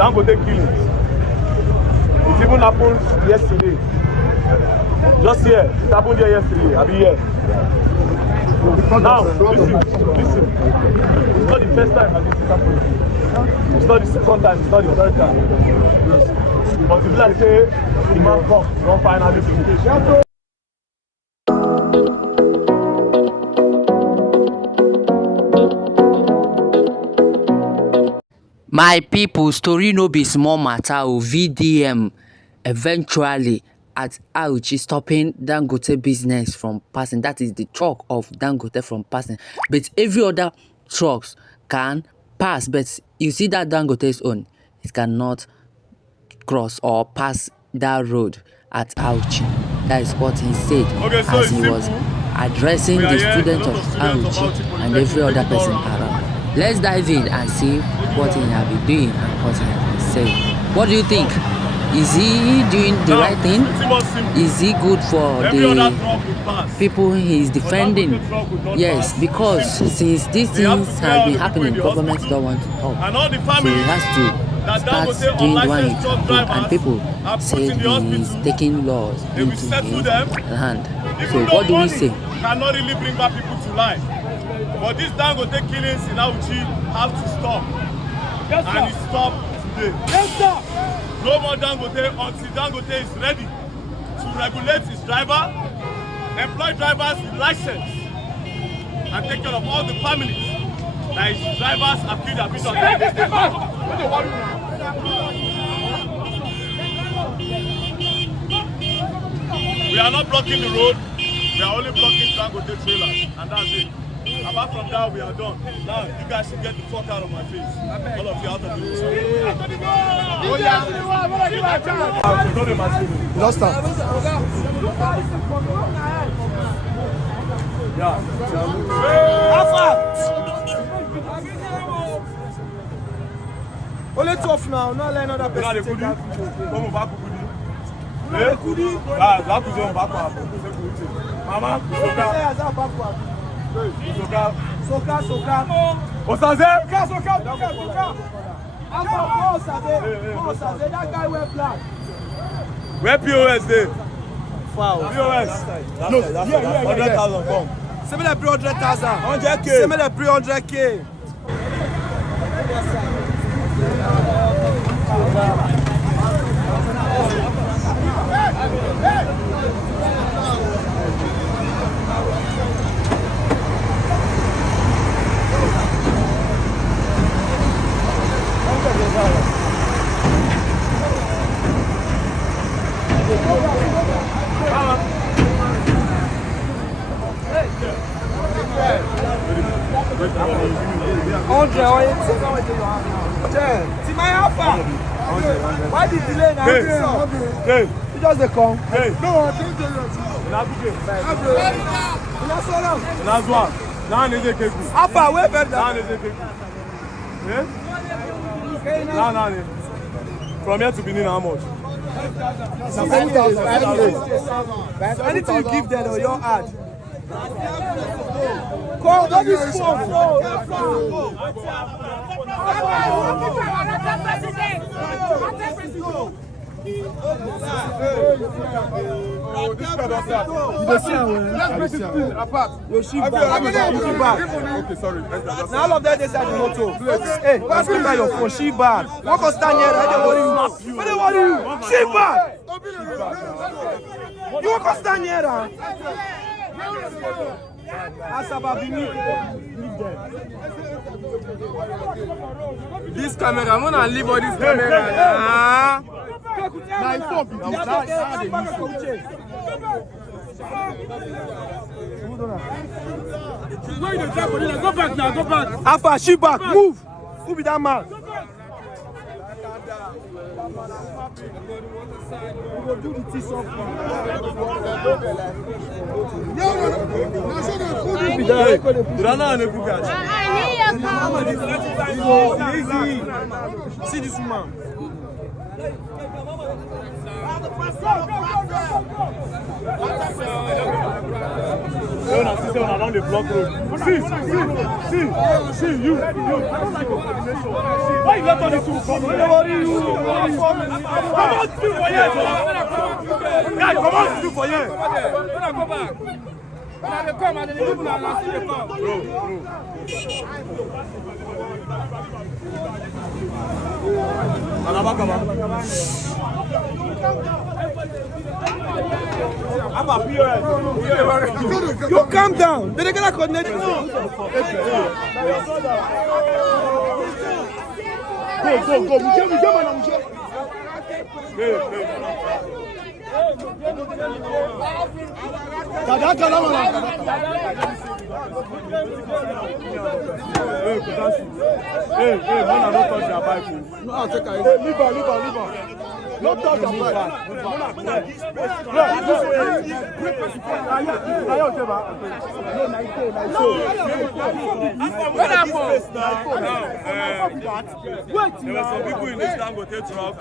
Dangote killings. It even happened yesterday. Just here. It happened here yesterday. I'll be here. Now, listen. It's not the first time that this is happening. It's not the second time. It's not the third time. But if like say, the man come, don't finally finish. My people, story no be small matter. VDM eventually at Auchi stopping Dangote business from passing. That is the truck of Dangote from passing. But every other trucks can pass. But you see that Dangote's own, it cannot cross or pass that road at Auchi. That is what he said as he was addressing the students of Auchi and every other person around. Let's dive in and see what he has been doing and what he has been saying. What do you think? Is he doing the right thing? Is he good for the people he is defending? Yes, because since these things have been happening, government don't want to talk. So he has to start doing what he can do. And people say he is taking laws into his hand. So what do we say? Cannot really bring back people to life. But these Dangote killings in Auchi have to stop. Yes, and it stopped today. Yes, sir. No more Dangote until Dangote is ready to regulate his driver, employ drivers with license, and take care of all the families that his drivers have killed their vision. We are not blocking the road, we are only blocking Dangote trailers, and that's it. Apart from that, we are done. Now, you guys should get the fuck out of my face. All of you out of the room. Lost her. Yeah. Only 12 now, not like another person. Come back, Mama, Soka. That guy wear black. Where POS there? Foul. POS. No, yeah. 100,000 come. Send me the 300,000. 100K. Send me the 300K. Why did you delay now? Hey. You just come. Hey. No, I think Alpha, where better? From here to Benin, how much? Anything you give them or your ad. Call that is phone. Okay, sorry. Now all of them inside the motor. Hey, let's give her your phone. She bad. Walk on stand here. I don't worry you. I don't worry you. She bad. You walk on stand here. This camera, I'm gonna leave all this camera. Go back now, go back. Alpha, she back, move. Who be that man? We go do the tea off. See this woman. Say on the block road. See, you. I don't like your coordination. Why you let all these two come? Come on, do for here. Guys, come on, do for here. Go back. When they come and they leave now, I see they come. Bro. I'm a POS. You calm down. They're gonna coordinate. Go. Hey, man, don't touch your bike. No, I'll take her. Leave her. Don't touch your bike. What happened? There were some people in this Dangote truck.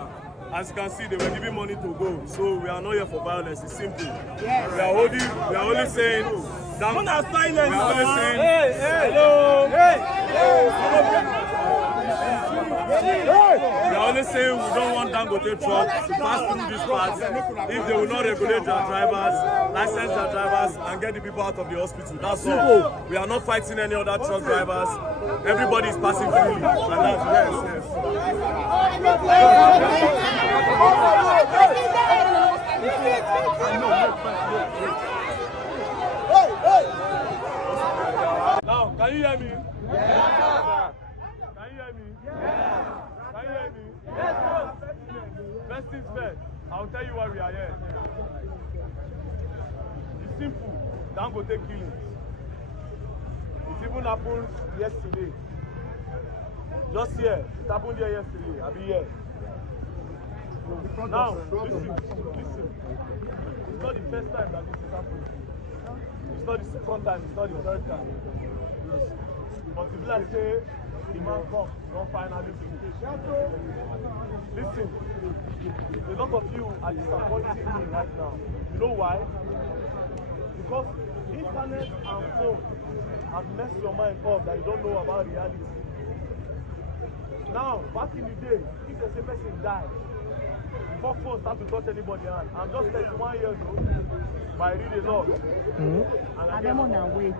As you can see, they were giving money to go. So we are not here for violence. It's simple. Yes. We are only saying. We are only saying. Hello. We are only saying we don't want Dangote truck to pass through this part if they will not regulate their drivers, license their drivers, and get the people out of the hospital. That's all. We are not fighting any other truck drivers. Everybody is passing freely. And that's Now, can you hear me? Yes. Can you hear me? Yes. Can you hear me? Yes. First things first, I'll tell you why we are here. It's simple. Dangote killings. It even happened yesterday. Just here. It happened here yesterday. I'll be here. Now, listen. It's not the first time that this is happening. It's not the second time, it's not the third time. But if like say, the man comes, don't finally finish. Listen, a lot of you are disappointing me right now. You know why? Because internet and phone have messed your mind up that you don't know about reality. Now, back in the day, if there's a person died, before phone start to touch anybody's hand, I'm just 31 years old, but I read a lot. And I'm on our way.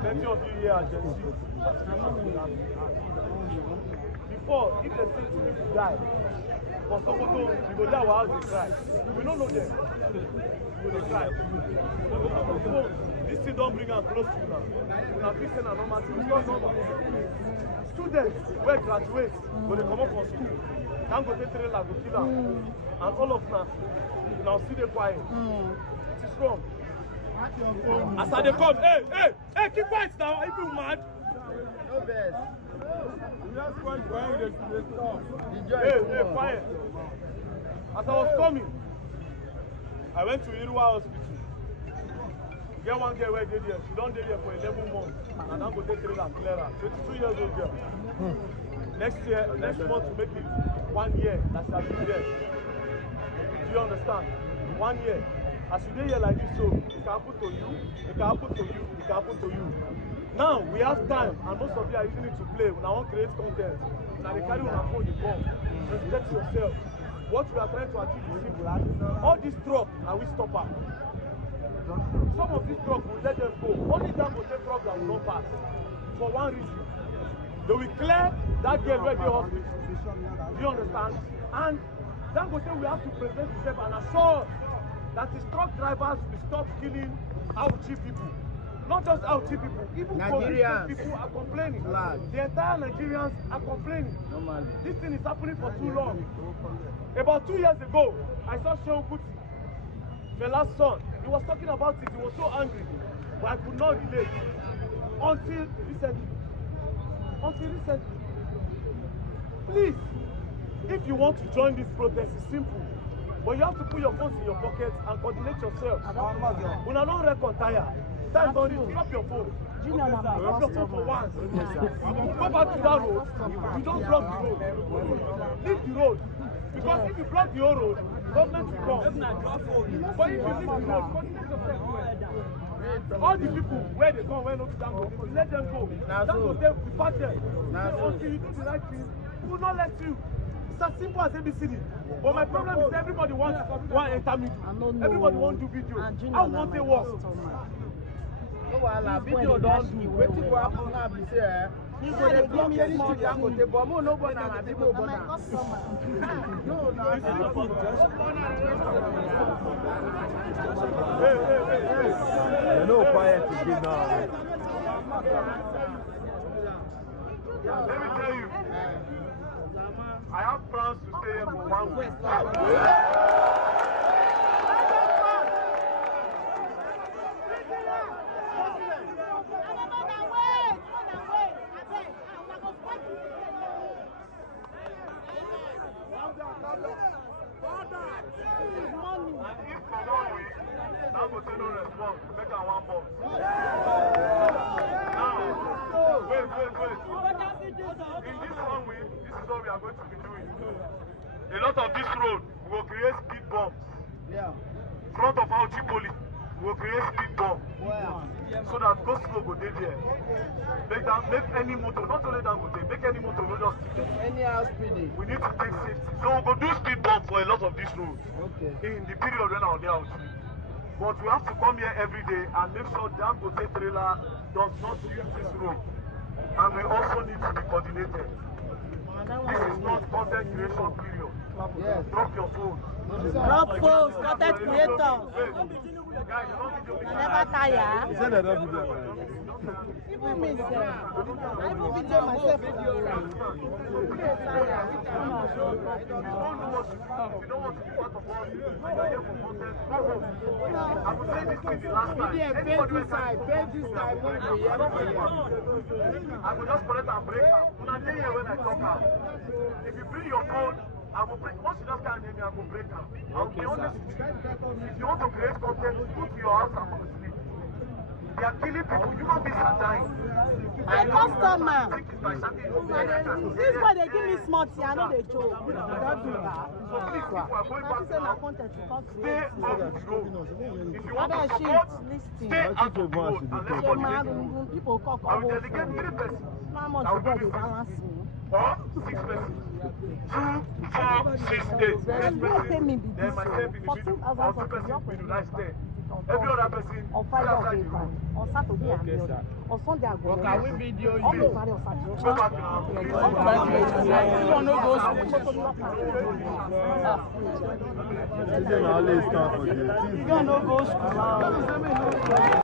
Plenty of you here are Gen Z. Before, if there's 6 people die, for Sokoto, you go down while they cry. We don't know them. We will cry. So, this thing don't bring us close to you now. We are fixing a normal thing. It's not normal. Students will graduate when they come up from school. Dangote trailer go kill them. And all of them now see the quiet. It is wrong. As they come, hey, keep quiet now. Are you mad? No best. Hey, quiet. As I was coming, I went to Irua Hospital. Get one girl where they there. She don't dey there for 11 months. And I'm going to take trailer clear her. 22 years old girl. Next month to make it 1 year that shall be there. Do you understand? 1 year. As you dey here like this, so it can happen to you, it can happen to you, it can happen to you. Now we have time, and most of you are using it to play. When I want to create content, now they carry on our phone, you come. Respect yourself. What we are trying to achieve is simple. All this truck, and we stop her. Some of these trucks will let them go. Only Dangote trucks that will not pass. For one reason. They will clear that girl where they hospital. Do you understand? And Dangote will have to present himself and assure that his truck drivers will stop killing Auchi people. Not just Auchi people, even Nigerians people are complaining. The entire Nigerians are complaining. Normally. This thing is happening for too long. About 2 years ago, I saw Seun Kuti, Fela's son. He was talking about it. He was so angry, but I could not relate until recently. Please, if you want to join this protest, it's simple. But you have to put your phones in your pockets and coordinate yourself. When I don't record tire, time don't drop your phone. Junior na my Block for once. Go back to that road. You don't block the road. Leave the road. Because if you block the whole road, government will come. But if you leave the road, continue to step all the people where they come, where no to Dangote, let them go. Dangote, we pack them. Until you do the right thing, we will not let you. It's as simple as ABCD. But my problem is everybody wants enter middle. Everybody wants to do video. I want to work. Well, video don't do. Wetin go happen now be say you go dey give me anything Dangote, but mo no go na my people go na. No, na. They no quiet again now. Let me tell you, I have plans to stay here for 1 week. If for 1 week, Dangote no respond, make am 1 month. Now, wait. In this 1 week, this is what we are going to be doing. A lot of this road, we will create speed bumps. Yeah. Front of Auchi Poly, we will create speed bump. Wow. So that go slow go dey there. Make any motor, not only Dangote, make any motor no just keep them. Anyhow speeding. We need to take safety. So we go do speed bump for a lot of these roads. Okay. In the period when I was there. But we have to come here every day and make sure Dangote trailer does not use this road. And we also need to be coordinated. This is not content creation period. Yes. Drop your phone. Drop phones, content creators. Guys, you don't video. Never tire. He said they don't video. Even me, sir. I even video myself. If you don't want to be part of us, and you're here for content, I will say this thing the last time. I will just collect and break out. When I tell you when I talk out, if you bring your phone, I will break. Once you just can't name me, I will break out. I will be honest with you. If you want to create content, go to your house and go to sleep. They are killing people. Human beings are dying. My customer. This This why they give me small tea, I know they joke. So please, people are going back now. Stay off the road. If you want to support, stay out of the road and let's coordinate. People cock I will delegate 3 persons. How much you got to balance me? Or 6 persons. 2, 4, 6, 8. Next person, then myself in the middle. Or 2 persons in the middle. That's 10. Every other person, On Friday or day time, on Saturday and the other. On Sunday I go. Can we video you? On Friday or Saturday. go back now. You don't know go school. You don't know go school.